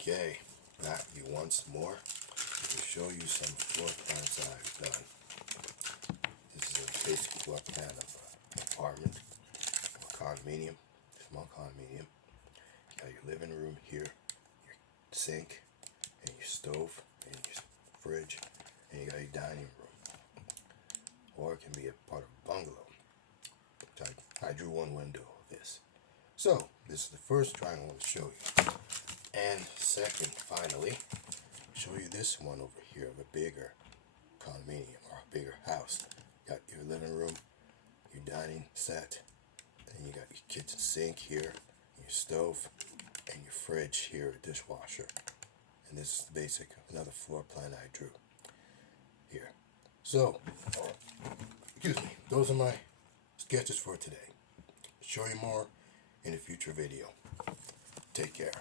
Okay, back you once more to show you some floor plans I've done. This is a basic floor plan of an apartment or condominium, small condominium. You got your living room here, your sink, and your stove, and your fridge, and you got your dining room. Or it can be a part of a bungalow. I drew one window of this. So, this is the first drawing I want to show you. And second, finally, show you this one over here of a bigger condominium or a bigger house. Got your living room, your dining set, and you got your kitchen sink here, your stove, and your fridge here, a dishwasher. And this is the basic, another floor plan I drew here. So, excuse me, those are my sketches for today. Show you more in a future video. Take care.